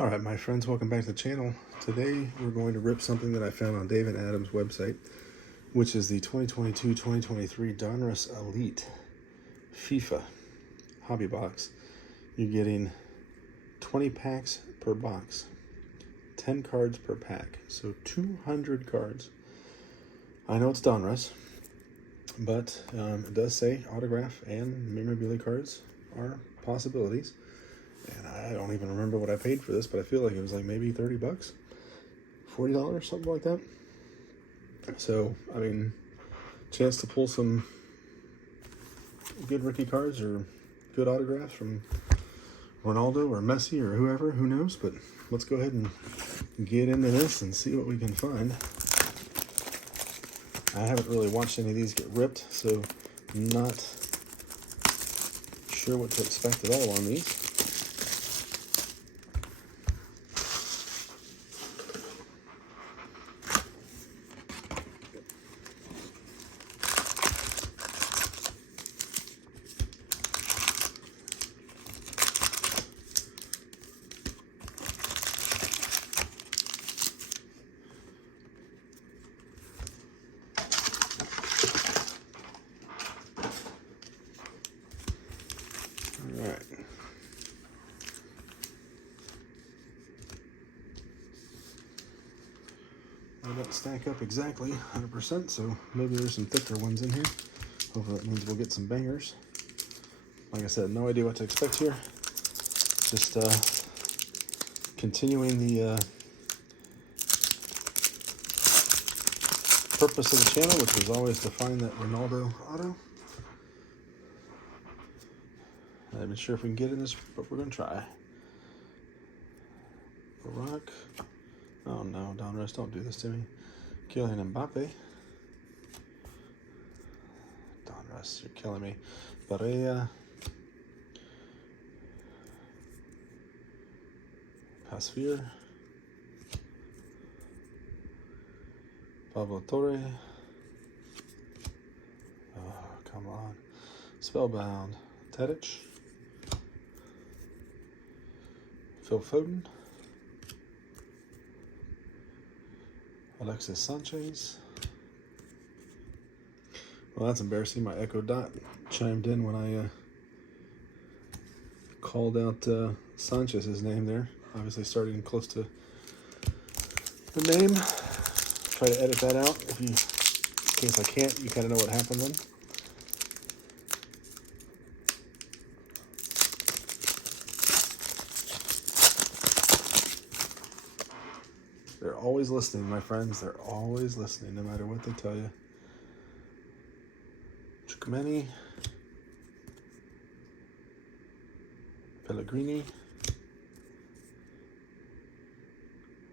Alright, my friends, welcome back to the channel. Today we're going to rip something that I found on Dave and Adam's website, which is the 2022-2023 Donruss Elite FIFA hobby box. You're getting 20 packs per box, 10 cards per pack, so 200 cards. I know it's Donruss, but it does say autograph and memorabilia cards are possibilities. And I don't even remember what I paid for this, but I feel like it was like maybe 30 bucks, $40, something like that. So, I mean, chance to pull some good rookie cards or good autographs from Ronaldo or Messi or whoever, who knows. But let's go ahead and get into this and see what we can find. I haven't really watched any of these get ripped, so I'm not sure what to expect at all on these. Alright. I don't stack up exactly 100%, so maybe there's some thicker ones in here. Hopefully that means we'll get some bangers. Like I said, no idea what to expect here. Just continuing the purpose of the channel, which was always to find that Ronaldo auto. Not even sure if we can get in this, but we're going to try. Barack. Oh no, Donruss, don't do this to me. Kylian Mbappe. Donruss, you're killing me. Barea. Pasveer. Pablo Torre. Oh, come on. Spellbound. Tadic. Phil Foden. Alexis Sanchez. Well, that's embarrassing. My Echo Dot chimed in when I called out Sanchez's name there. Obviously starting close to the name. Try to edit that out in case I can't. You kind of know what happened then. They're always listening, my friends. They're always listening, no matter what they tell you. Chouameni. Pellegrini.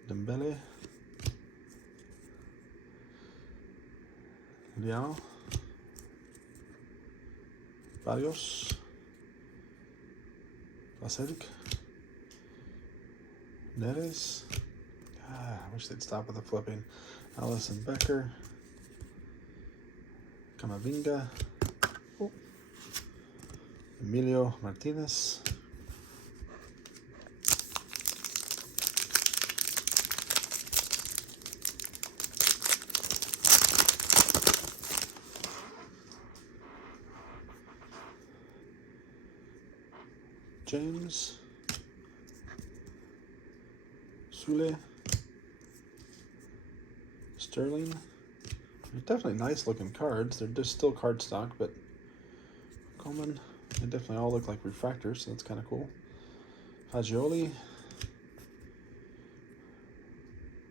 Dembele. Liao. Barrios. Vaselik. Neres. I wish they'd stop with the flipping. Allison Becker. Camavinga. Oh. Emilio Martinez. James. Sule. Sterling. They're definitely nice looking cards. They're just still card stock, but Coleman. They definitely all look like refractors, so that's kind of cool. Fagioli.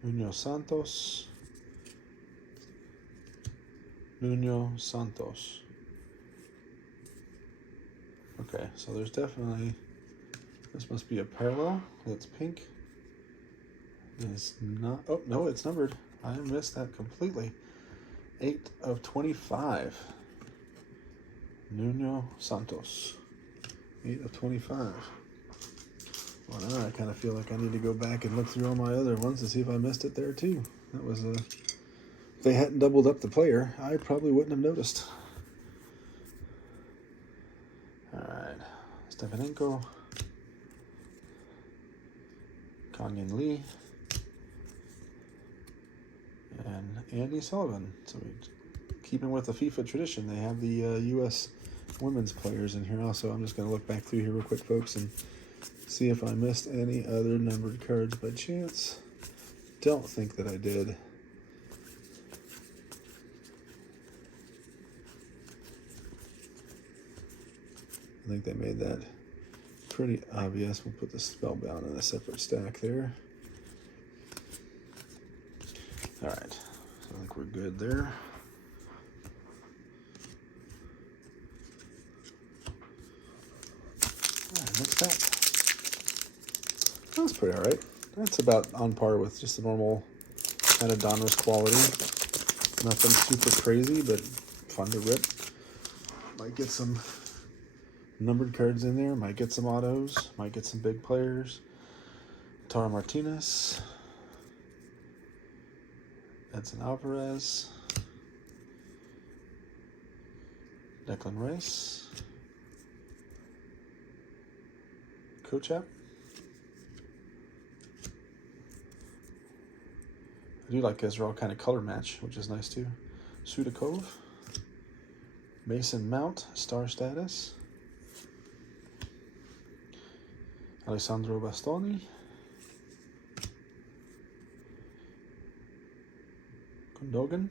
Nuno Santos. Nuno Santos. Okay, so there's definitely, this must be a parallel. It's pink. It's not, oh no, it's numbered. I missed that completely. 8 of 25. Nuno Santos. 8 of 25. Well, now I kind of feel like I need to go back and look through all my other ones to see if I missed it there too. That was if they hadn't doubled up the player, I probably wouldn't have noticed. All right, Stepanenko. Kanyan Lee, and Andy Sullivan. So keeping with the FIFA tradition, they have the U.S. women's players in here also. I'm just going to look back through here real quick, folks, and see if I missed any other numbered cards by chance. Don't think that I did. I think they made that pretty obvious. We'll put the Spellbound in a separate stack there. All right, so I think we're good there. All right, next pack. That's pretty all right. That's about on par with just the normal kind of Donruss quality. Nothing super crazy, but fun to rip. Might get some numbered cards in there. Might get some autos. Might get some big players. Tara Martinez. Edson Alvarez. Declan Rice. Kochap. I do like they're all kind of color match, which is nice too. Sudakov. Mason Mount, star status. Alessandro Bastoni. Kondogan.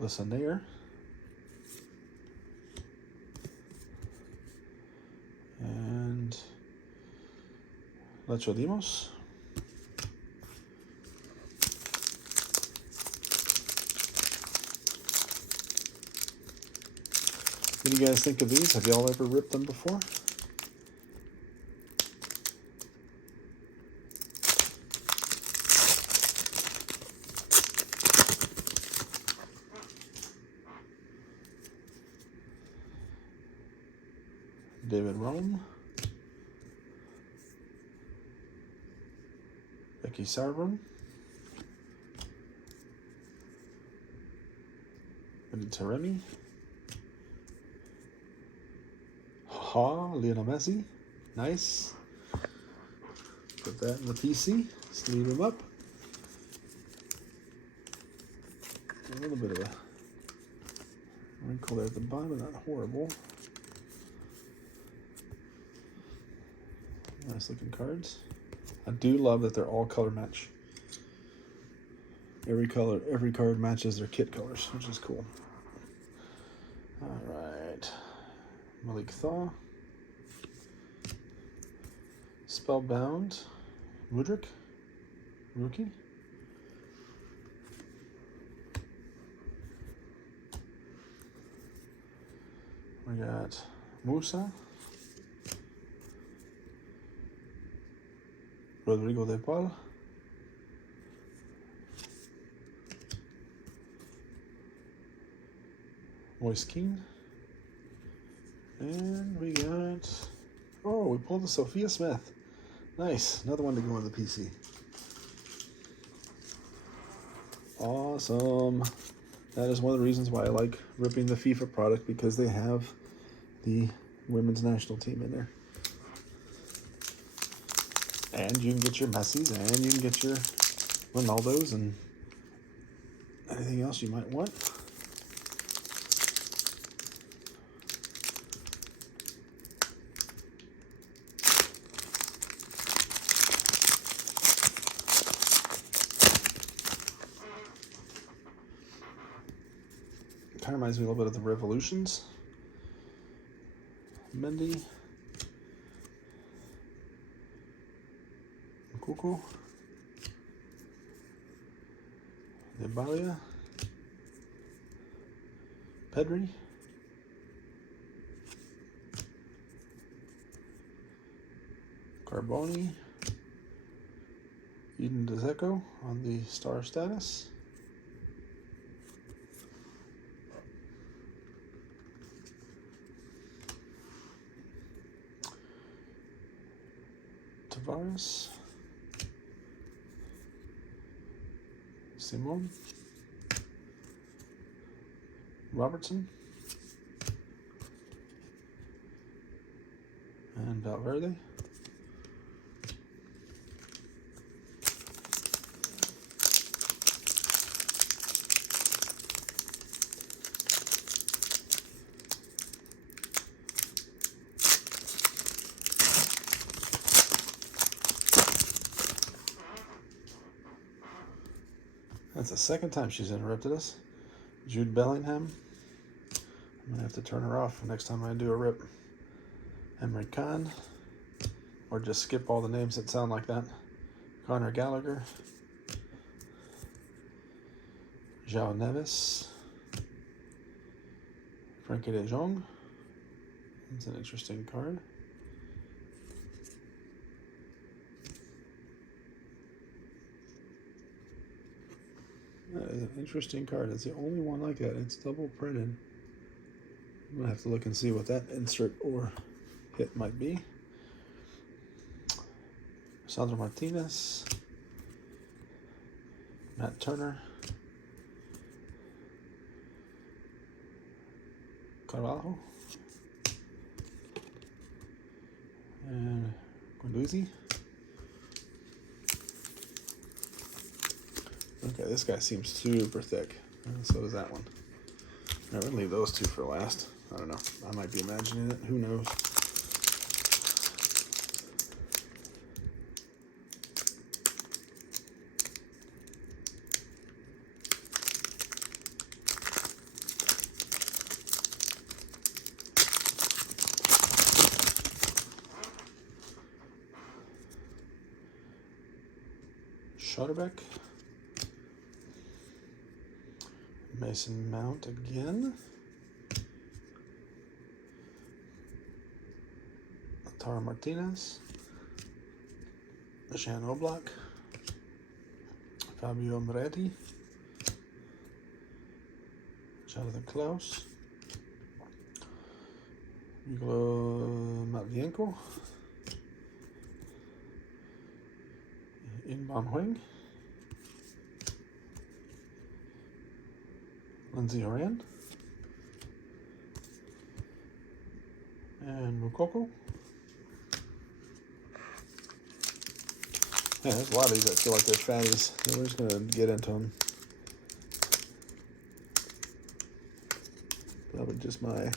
Alyssa Nair. And Lacho Dimos. What do you guys think of these? Have y'all ever ripped them before? David Rome. Becky Sarburn. Taremi. Lionel Messi. Nice. Put that in the PC. Sleeve him up. A little bit of a wrinkle there at the bottom, not horrible. Nice looking cards. I do love that they're all color match. Every card matches their kit colors, which is cool. All right. Malik Thaw. Spellbound. Mudryk. Rookie. We got Musa. Rodrigo de Paul. Moise Keane. And we got, oh, we pulled the Sophia Smith. Nice, another one to go on the PC. Awesome. That is one of the reasons why I like ripping the FIFA product, because they have the women's national team in there. And you can get your Messis, and you can get your Ronaldos, and anything else you might want. Kind of reminds me a little bit of the Revolutions. Mendy. Kuku. Debalia. Pedri. Carboni. Eden Dzeko on the star status. Tavares. Simon. Robertson. and Valverde. That's the second time she's interrupted us. Jude Bellingham. I'm going to have to turn her off next time I do a rip. Emre Can. Or just skip all the names that sound like that. Conor Gallagher. João Neves. Frankie de Jong. That's an interesting card. That is an interesting card. It's the only one like that. It's double printed. I'm going to have to look and see what that insert or hit might be. Sandro Martinez. Matt Turner. Carvalho. And Guendouzi. Okay, this guy seems super thick. And so does that one. I'm going to leave those two for last. I don't know. I might be imagining it. Who knows? Schotterbeck. Mason Mount again. Tara Martinez. Shan Oblak. Fabio Moretti. Jonathan Klaus. Igor Matvienko. Inbom Huang. Lindsay Horan. And Mukoko. Yeah, there's a lot of these that feel like they're fatties. So we're just going to get into them. Probably just my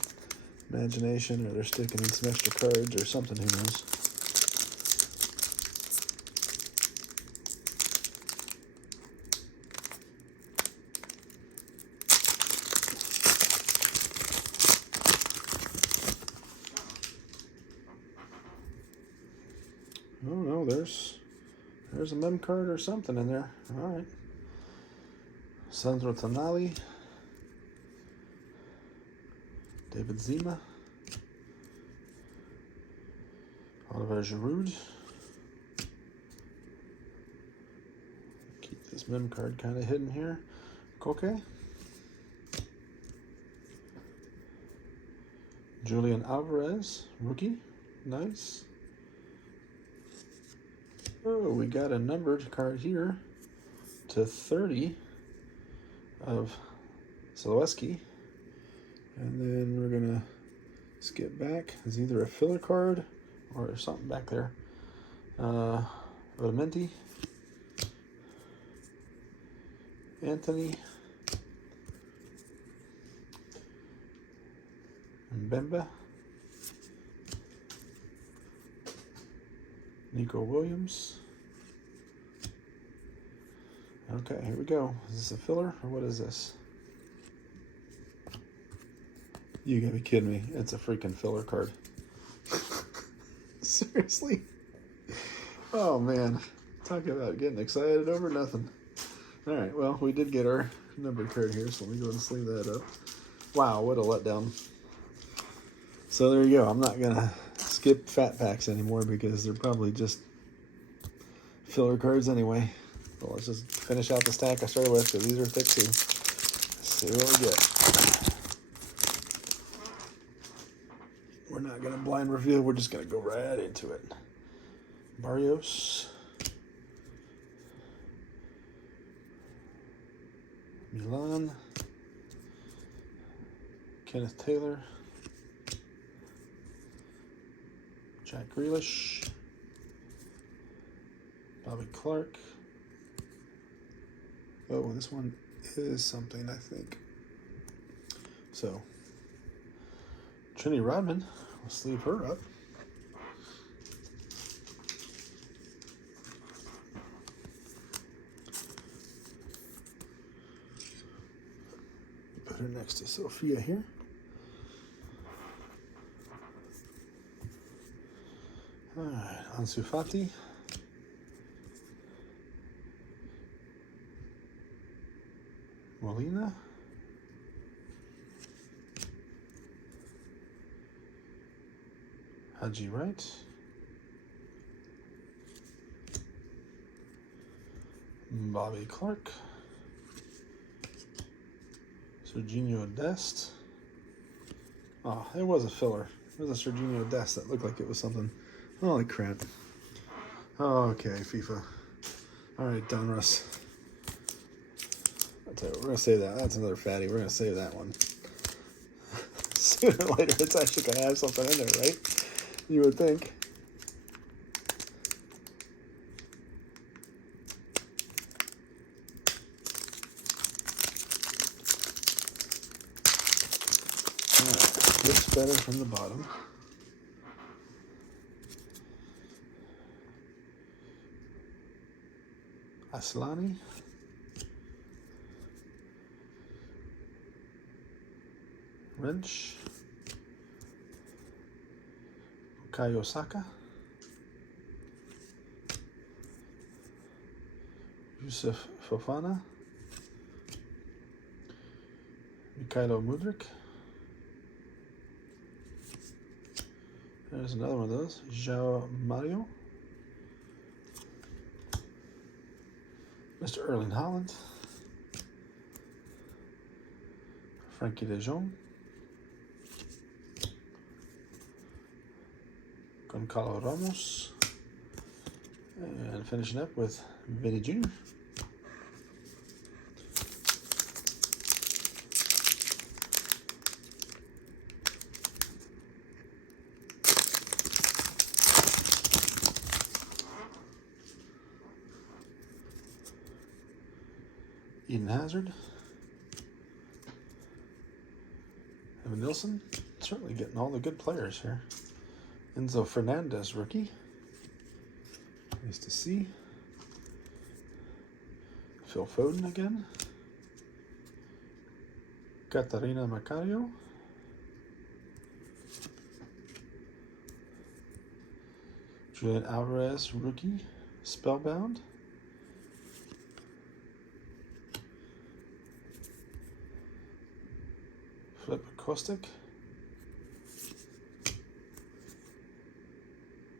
imagination, or they're sticking in some extra cards or something, who knows. Oh no, there's a mem card or something in there. All right. Sandro Tonali. David Zima. Oliver Giroud. Keep this mem card kind of hidden here. Koke. Julian Alvarez, rookie. Nice. Oh, we got a numbered card here to 30 of Zalewski. And then we're going to skip back. It's either a filler card or something back there. Otamendi. Anthony. Mbemba. Nico Williams. Okay, here we go. Is this a filler or what is this? You gotta be kidding me. It's a freaking filler card. Seriously? Oh man. Talk about getting excited over nothing. Alright, well, we did get our numbered card here, so let me go and sleeve that up. Wow, what a letdown. So there you go. I'm not gonna skip fat packs anymore because they're probably just filler cards anyway. Well, let's just finish out the stack I started with because these are thick too. Let's see what we get. We're not going to blind reveal. We're just going to go right into it. Barrios. Milan. Kenneth Taylor. Jack Grealish, Bobby Clark. Oh, this one is something, I think. So, Trini Rodman, we'll sleeve her up. Put her next to Sophia here. All right, Ansu Fati. Molina. Haji Wright. Bobby Clark. Serginho Dest. Oh, it was a filler. It was a Serginho Dest that looked like it was something. Holy crap. Okay, FIFA. Alright, Donruss. I'll tell you what, we're going to save that. That's another fatty. We're going to save that one. Sooner or later, it's actually going to have something in there, right? You would think. Alright, looks better from the bottom. Aslani. Wrench. Bukayo Saka. Yusuf Fofana. Mikhailo Mudryk. There's another one of those. João Mario. Mr. Erling Haaland. Frankie de Jong. Goncalo Ramos. And finishing up with Vinny Jr. Eden Hazard. Evan Nilsson. Certainly getting all the good players here. Enzo Fernandez, rookie. Nice to see. Phil Foden again. Catarina Macario. Julian Alvarez, rookie. Spellbound. Flip Kostic.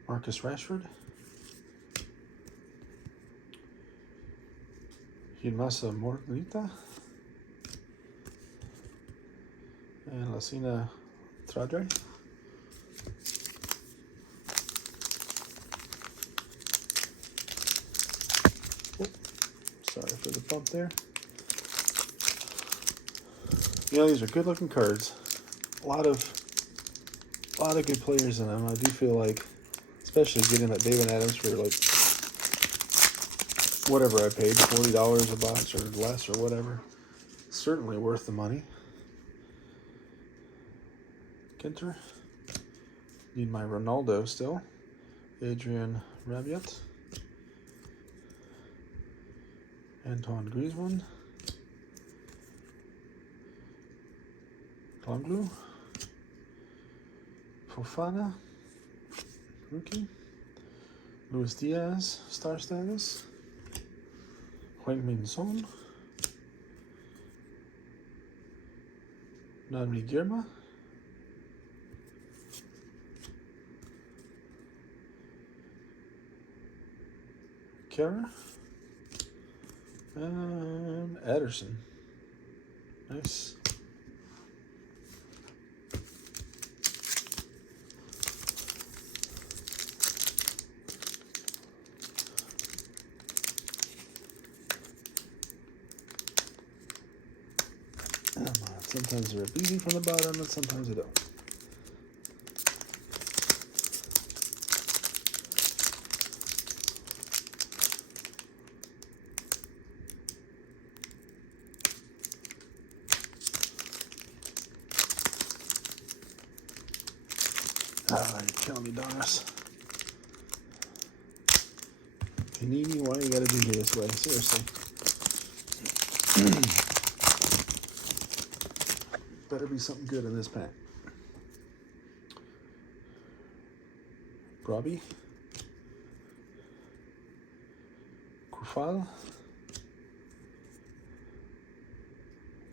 Marcus Rashford. Yunmasa Morita. And Lassina Tradre. Oh, sorry for the bump there. You know, these are good looking cards. A lot of good players in them. I do feel like, especially getting that David Adams for like whatever I paid, $40 a box or less or whatever. Certainly worth the money. Ginter. Need my Ronaldo still. Adrian Rabiot. Antoine Griezmann. Klanglu. Fofana. Rookie. Luis Diaz. Star status. Heung-min Son. Nani Girma. Kara. And Ederson. Nice. Sometimes they rip easy from the bottom, and sometimes they don't. Oh, you're killing me, Donruss. Panini, why you gotta do me this way? Seriously. Better be something good in this pack. Robbie. Kufal.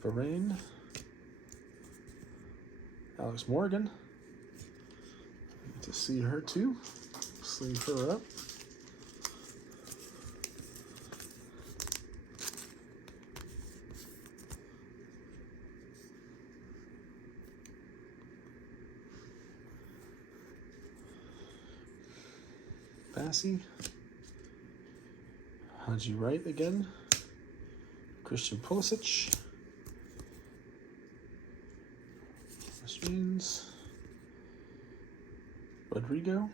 Varane. Alex Morgan. Need to see her too. Sleeve her up. Bassi. Haji Wright again. Christian Pulisic. Means Rodrigo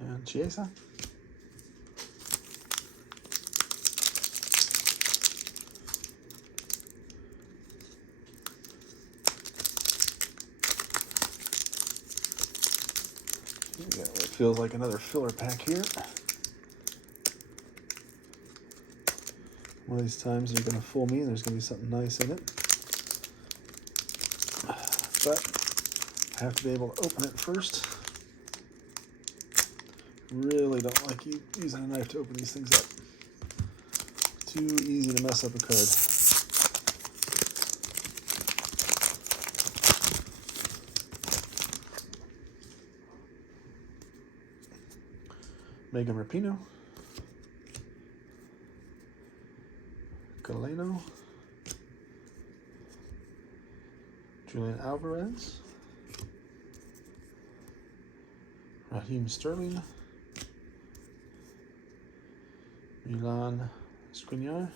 and Chiesa. Yeah, it feels like another filler pack here. One of these times you're going to fool me and there's going to be something nice in it. But I have to be able to open it first. Really don't like using a knife to open these things up. Too easy to mess up a card. Megan Rapinoe. Galeno. Julian Alvarez. Raheem Sterling. Milan Skriniar.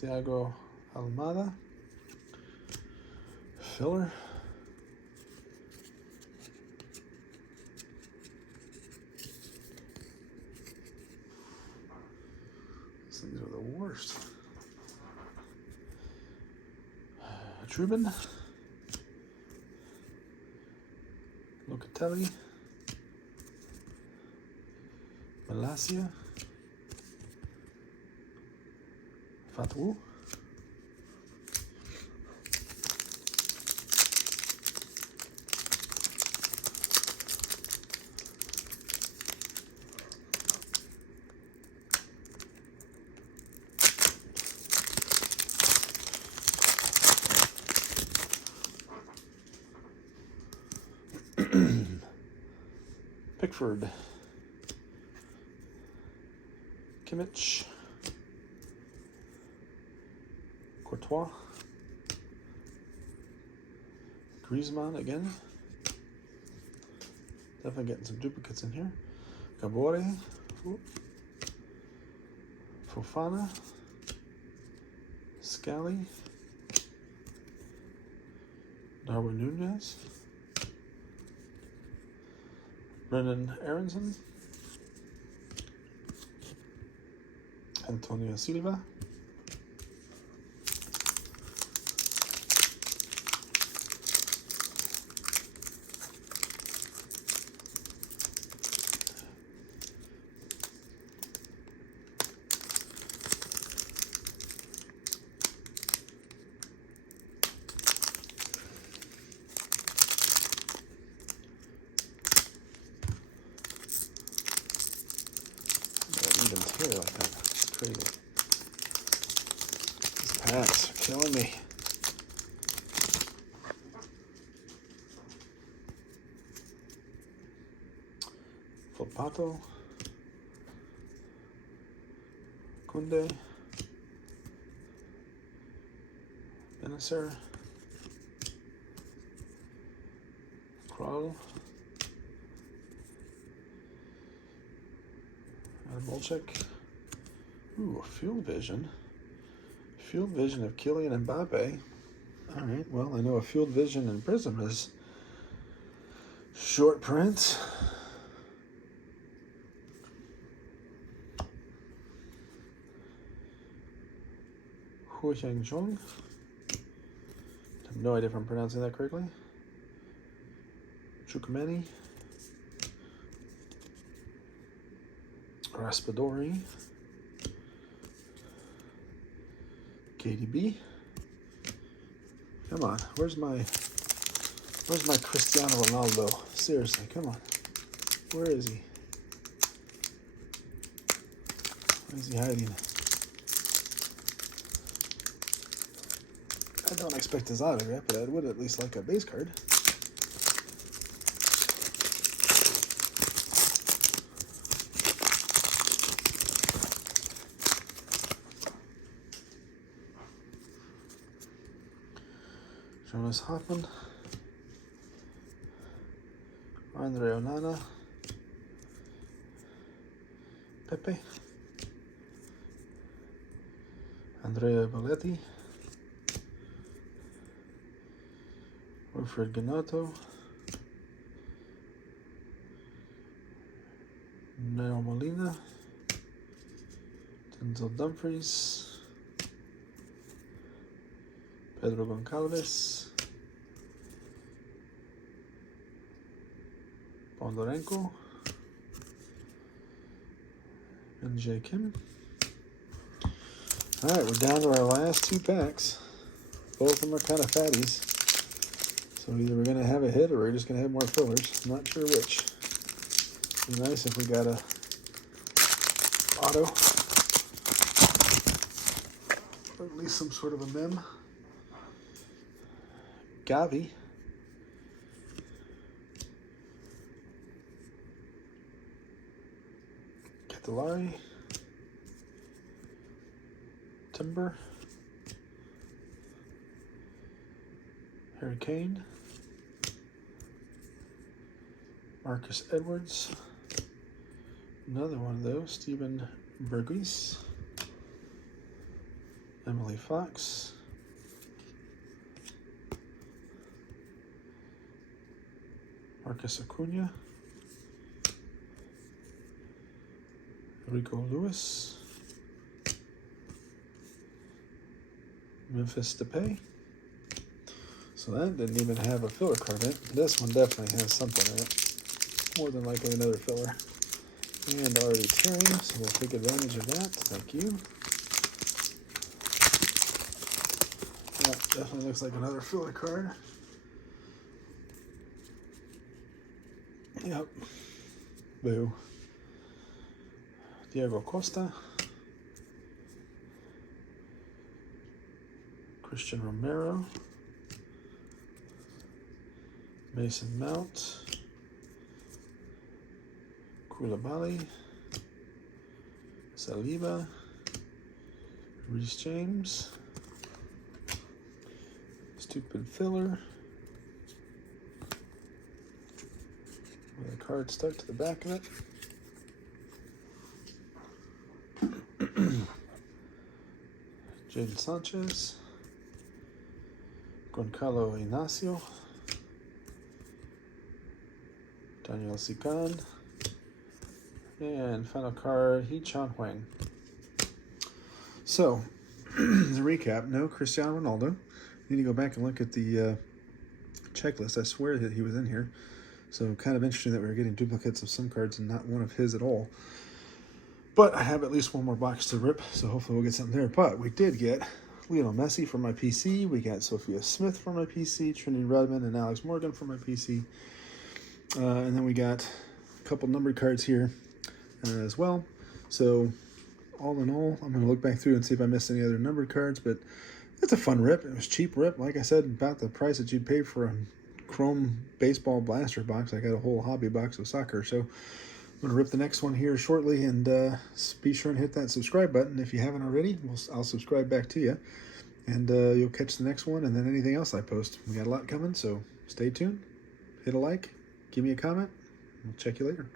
Thiago Almada. Filler. These are the worst. Trubin. Locatelli. Malacia. Fatou. Pickford. Kimmich. Courtois. Griezmann again. Definitely getting some duplicates in here. Gabore. Fofana. Scally. Darwin Nunez. Brennan Aronson. Antonio Silva. Even tear like that. It's crazy. These packs are killing me. Fopato. Kunde. Benacer. Kral. Molchek. Ooh, Field Vision. Field Vision of Kylian Mbappe. All right, well, I know a Field Vision in Prism is short print. Huoxiangzhong. Have no idea if I'm pronouncing that correctly. Chukwemeni. Raspadori. KDB. Come on, where's my Cristiano Ronaldo? Seriously, come on. Where is he? Where is he hiding? I don't expect his autograph, but I would at least like a base card. Jonas Hoffman, Andre Onana, Pepe, Andrea Belletti, Wilfred Ganato, Nero Molina, Denzel Dumfries, Pedro Goncalves, Bondarenko, and J. Kim. All right, we're down to our last 2 packs. Both of them are kind of fatties. So either we're going to have a hit or we're just going to have more fillers. I'm not sure which. It'd be nice if we got a auto. Or at least some sort of a mem. Gavi. Catalari. Timber. Harry Kane. Marcus Edwards. Another one of those. Steven Berghuis. Emily Fox. Marcus Acuna. Rico Lewis. Memphis Depay. So that didn't even have a filler card in it. This one definitely has something in it. More than likely another filler. And already tearing, so we'll take advantage of that. Thank you. That definitely looks like another filler card. Yep. Boo. Diego Costa. Christian Romero. Mason Mount. Koulibaly. Saliba. Reece James. Stupid filler. With a card stuck to the back of it. Jadon Sanchez. Goncalo Ignacio. Daniel Sican. And final card, Hee-Chan Huang. So, the recap, no Cristiano Ronaldo. Need to go back and look at the checklist. I swear that he was in here. So kind of interesting that we were getting duplicates of some cards and not one of his at all. But I have at least one more box to rip, so hopefully we'll get something there. But we did get Lionel Messi for my PC. We got Sophia Smith for my PC, Trinity Rodman and Alex Morgan for my PC. And then we got a couple numbered cards here as well. So all in all, I'm going to look back through and see if I missed any other numbered cards. But it's a fun rip. It was cheap rip. Like I said, about the price that you'd pay for a Chrome baseball blaster box. I got a whole hobby box of soccer. So I'm going to rip the next one here shortly. And be sure and hit that subscribe button if you haven't already. I'll subscribe back to you. And you'll catch the next one and then anything else I post. We got a lot coming, so stay tuned. Hit a like. Give me a comment. We'll check you later.